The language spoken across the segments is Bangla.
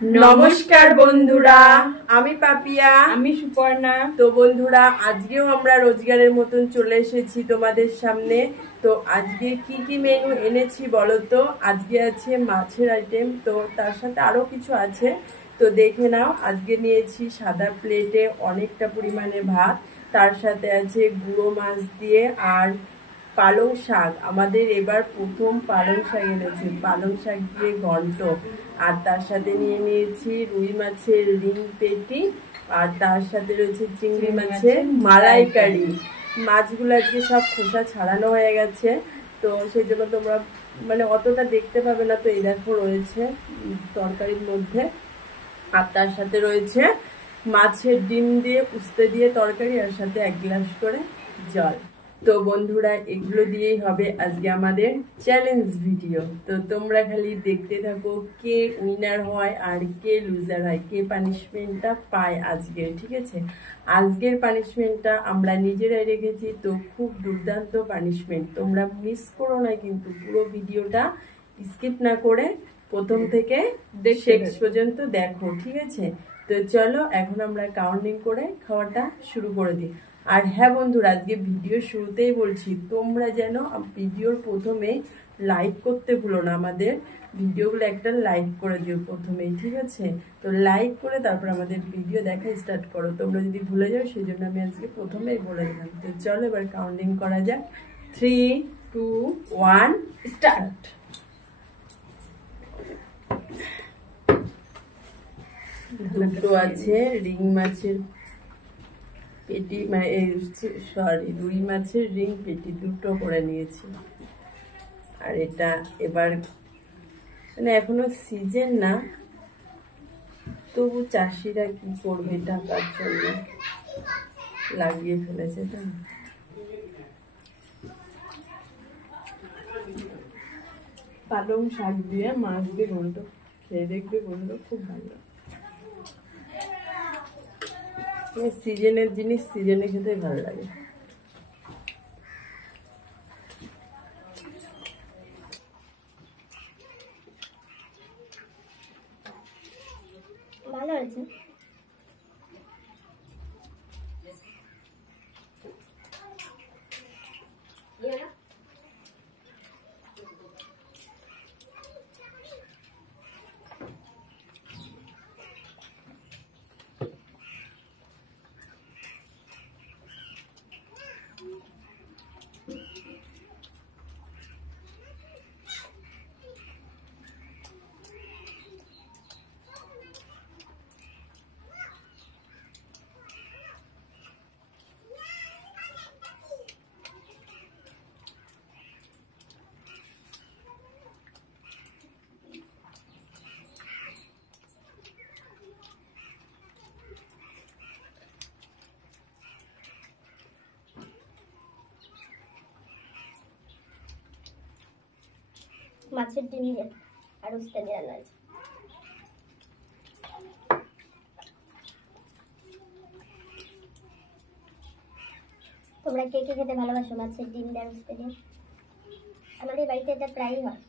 नमस्कार बंधुरा आमी पापिया आमी सुपर्णा। तो बंधुरा आजकेও আমরা রোজগারের মতন চলে এসেছি তোমাদের সামনে। তো আজকে কি মেনু এনেছি বলো তো। আজকে আছে মাছের আইটেম, তো তার সাথে আরো কিছু আছে, তো দেখে নাও। আজকে নিয়েছি সাদা প্লেটে অনেকটা পরিমাণে ভাত, তার সাথে আছে গুঁড়ো মাছ দিয়ে আর পালং শাক। আমাদের এবার প্রথম পালং শাক এনেছি, পালং শাক দিয়ে ঘন্ট। আর তার সাথে নিয়ে নিয়েছি রুই মাছের রিং পেটি, আর তার সাথে রয়েছে চিংড়ি মাছের মালাইকারি। মাছগুলো আজকে সব খোসা ছাড়ানো হয়ে গেছে, তো সেই জন্য তোমরা মানে অতটা দেখতে পাবে না। তো এই দেখো রয়েছে তরকারির মধ্যে, আর তার সাথে রয়েছে মাছের ডিম দিয়ে উস্তে দিয়ে তরকারি, আর সাথে 1 গ্লাস করে জল। তো বন্ধুরা এগুলো দিয়েই হবে আজকে আমাদের চ্যালেঞ্জ ভিডিও। তো তোমরা খালি দেখতে থাকো কে উইনার হয় আর কে লুজার হয়, কে পানিশমেন্টটা পায় আজকে। ঠিক আছে, আজকের পানিশমেন্টটা আমরা নিজেরাই রেখেছি, তো খুব দুর্দান্ত পানিশমেন্ট। তোমরা মিস করো না কিন্তু, পুরো ভিডিওটা স্কিপ না করে প্রথম থেকে শেষ পর্যন্ত দেখো। ঠিক আছে, তো চলো এখন আমরা কাউন্টিং করে খাওয়াটা শুরু করে দিই। আর হ্যাঁ বন্ধুরা, আজকে ভিডিও শুরুতেই বলছি তোমরা যেন ভিডিওর প্রথমে লাইক করতে ভুলো না। আমাদের ভিডিওগুলো একটা লাইক করে দিও প্রথমেই, ঠিক আছে? তো লাইক করে তারপর আমাদের ভিডিও দেখা স্টার্ট করো। তোমরা যদি ভুলে যাও সেই জন্য আমি আজকে প্রথমেই বলে দিলাম। তো চলো এবার কাউন্টিং করা যাক। 3, 2, 1 স্টার্ট। দুটো আছে রিং মাছের পেটি, মানে সরি রুই মাছের রিং পেটি দুটো করে নিয়েছি। আর এটা এবার মানে এখনো সিজন না, তবু চাষিরা কি করবে টাকার জন্য লাগিয়ে ফেলেছে। তো পালং শাক দিয়ে মাছ দিয়ে ঘন্ট খেয়ে দেখবে বললো খুব ভালো। সিজনের জিনিস সিজনে খেতে ভালো লাগে। ভালো আছে। মাছের ডিম দিয়ে আর উস্তে দিয়ে আছে। তোমরা কে কে খেতে ভালোবাসো মাছের ডিম দিয়ে আর উস্তে দিয়ে? আমাদের বাড়িতে এটা প্রায়ই হয়।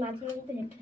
মাছের মধ্যে রেখে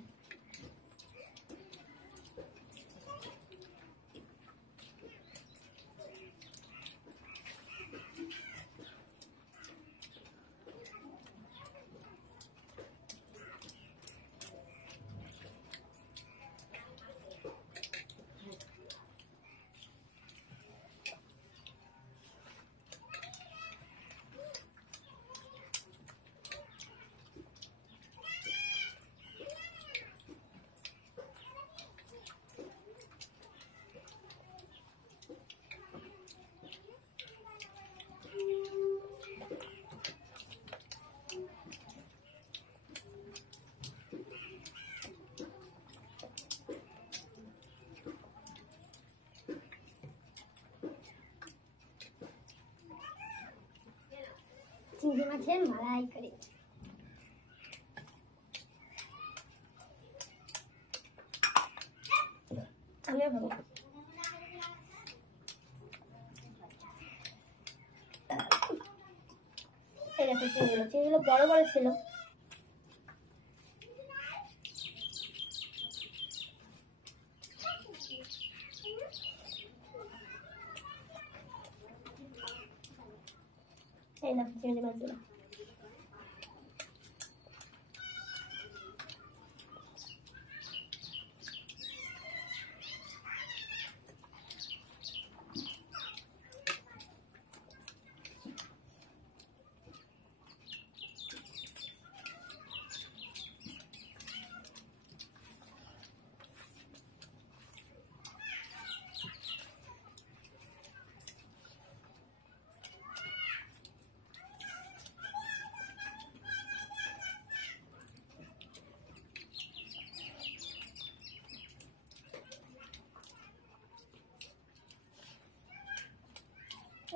চিংড়ি মাছের মালাইকারি। আমিও খাবো। এই দেখো চিংড়িগুলো বড় বড় ছিল। এই দেখো চিংড়ি মাছগুলো।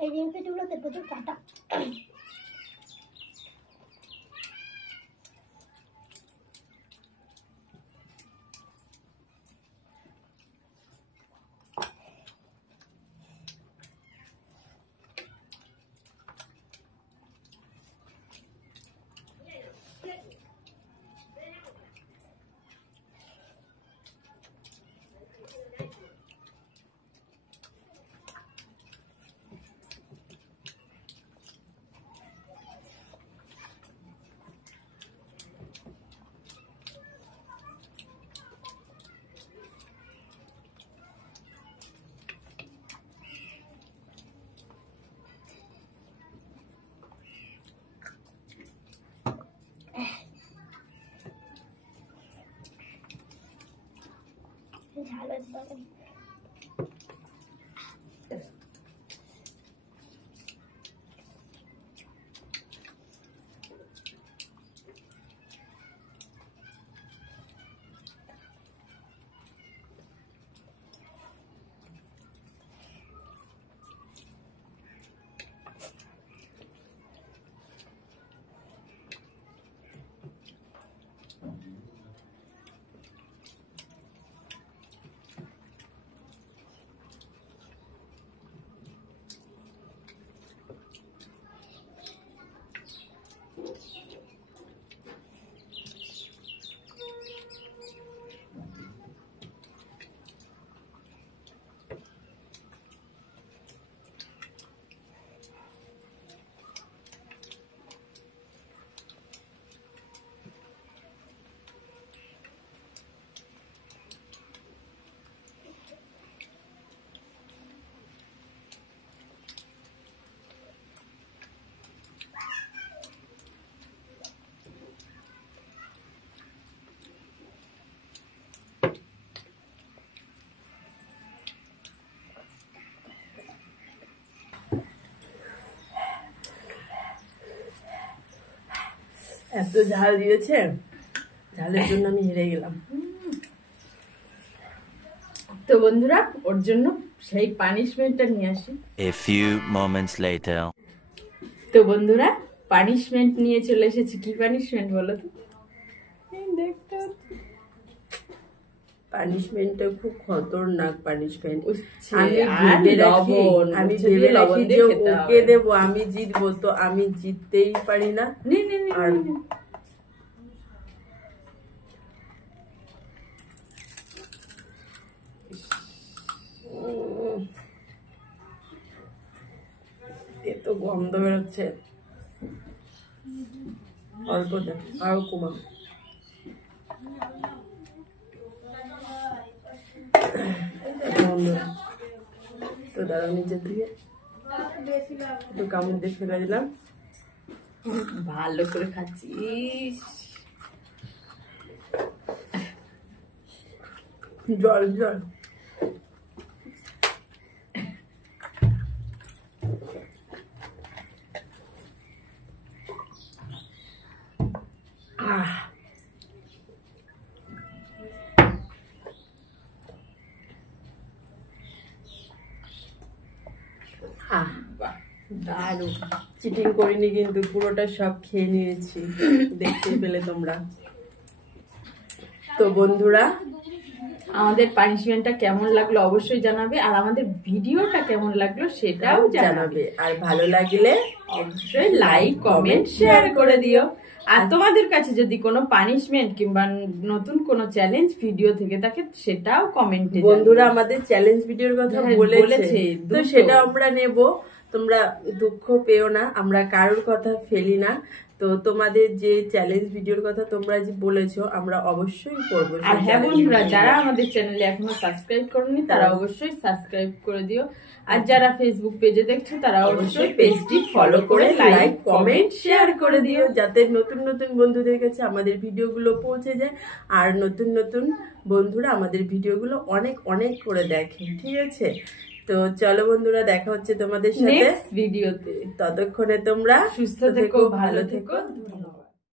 এই ডিম পেটিগুলোতে প্রচুর কাটা। ঝাল আছে তরকারি। এত ঝাল দিয়েছে, ঝালের জন্য আমি হেরে গেলাম। তো বন্ধুরা, ওর জন্য সেই পানিশমেন্টটা নিয়ে আসি। A few moments later. তো বন্ধুরা, পানিশমেন্ট নিয়ে চলে এসেছি। কি পানিশমেন্ট বলো তো? দেখতে পানিশমেন্টটা খুব খতরনাক পানিশমেন্ট। আমি ভেবে রাখি যে ওকে দেবো, আমি জিতবো, তো আমি জিততেই পারি না। আর এত গন্ধ বেরোচ্ছে। অল্প দেখ, আরো কমা। তো দাঁড়াও, নিচের দিকে একটু কামড় দিয়ে ফেলে দিলাম। ভালো করে খাচ্ছিস। জল জল। দারুণ। চিটিং করিনি, কিন্তু পুরোটা সব খেয়ে নিয়েছি, দেখতে পেলে তোমরা। তো বন্ধুরা, আমাদের পানিশমেন্টটা কেমন লাগলো অবশ্যই জানাবে, আর আমাদের ভিডিওটা কেমন লাগলো সেটাও জানাবে। আর ভালো লাগলে অবশ্যই লাইক কমেন্ট শেয়ার করে দিও। আর তোমাদের কাছে যদি কোনো পানিশমেন্ট কিংবা নতুন কোনো চ্যালেঞ্জ ভিডিও থেকে থাকে সেটাও কমেন্টে বন্ধুরা আমাদের চ্যালেঞ্জ ভিডিওর কথা বলেছে, তো সেটা আমরা নেব। তোমরা দুঃখ পেও না, আমরা কারোর কথা ফেলি না। তো তোমাদের যে চ্যালেঞ্জ ভিডিওর কথা তোমরা যে বলেছো আমরা অবশ্যই করবো। আর হ্যাঁ বন্ধুরা, যারা আমাদের চ্যানেলে এখনো সাবস্ক্রাইব করনি তারা অবশ্যই সাবস্ক্রাইব করে দিও। আর যারা ফেসবুক পেজে দেখছো তারা অবশ্যই পেজটি ফলো করে লাইক কমেন্ট শেয়ার করে দিও, যাতে নতুন নতুন বন্ধুদের কাছে আমাদের ভিডিওগুলো পৌঁছে যায়, আর নতুন নতুন বন্ধুরা আমাদের ভিডিওগুলো অনেক অনেক করে দেখে। ঠিক আছে, তো চলো বন্ধুরা, দেখা হচ্ছে তোমাদের সাথে নেক্সট ভিডিওতে। ততক্ষণে তোমরা সুস্থ থেকো, ভালো থেকো, ধন্যবাদ।